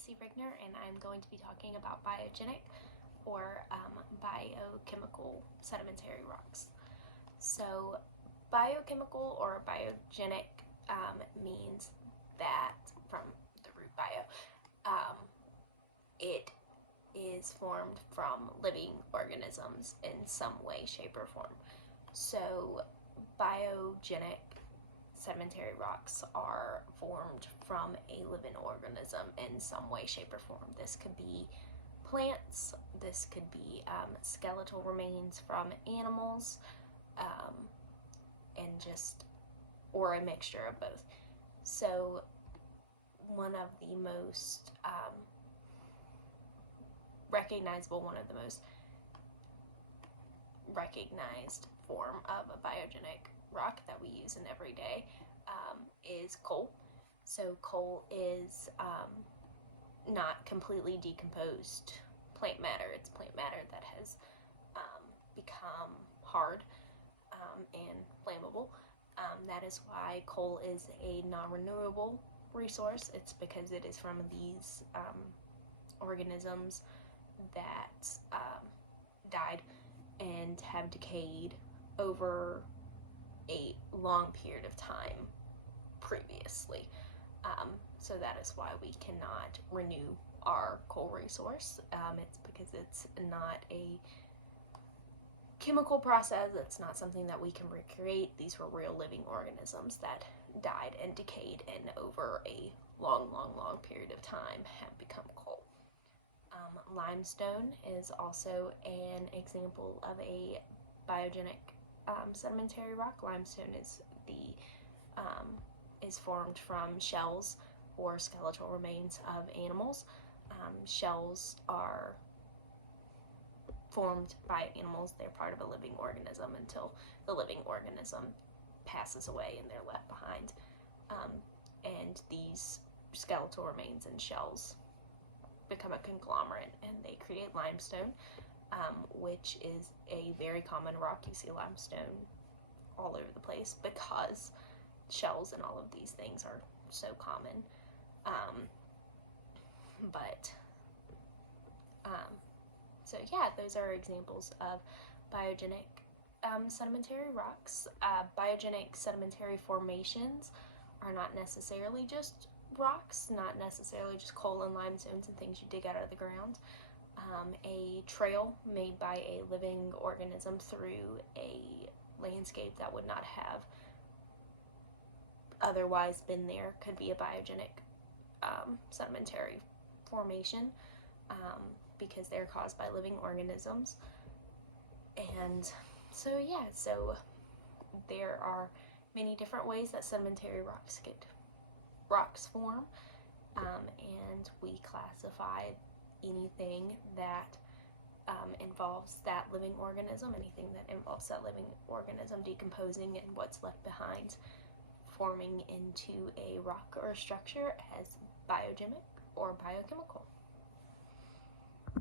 Casey Rigner, and I'm going to be talking about biogenic or biochemical sedimentary rocks. So biochemical or biogenic means that, from the root bio, it is formed from living organisms in some way, shape, or form. So biogenic sedimentary rocks are formed from a living organism in some way, shape, or form. This could be plants, this could be skeletal remains from animals, or a mixture of both. So one of the most recognized form of a biogenic rock that we use in everyday is coal. So coal is not completely decomposed plant matter. It's plant matter that has become hard and flammable. That is why coal is a non-renewable resource. It's because it is from these organisms that died and have decayed over a long period of time previously. So that is why we cannot renew our coal resource. It's because it's not a chemical process. It's not something that we can recreate. These were real living organisms that died and decayed and over a long period of time have become coal. Limestone is also an example of a biogenic sedimentary rock. Limestone is formed from shells or skeletal remains of animals. Shells are formed by animals. They're part of a living organism until the living organism passes away and they're left behind. And these skeletal remains and shells become a conglomerate and they create limestone, which is a very common rock. You see limestone all over the place because shells and all of these things are so common. So yeah, those are examples of biogenic sedimentary rocks. Biogenic sedimentary formations are not necessarily just rocks, not necessarily just coal and limestones and things you dig out of the ground. A trail made by a living organism through a landscape that would not have otherwise been there could be a biogenic sedimentary formation, because they're caused by living organisms. And so yeah, so there are many different ways that sedimentary rocks form, and we classify anything that involves that living organism, anything that involves that living organism decomposing and what's left behind forming into a rock or a structure as biogenic or biochemical.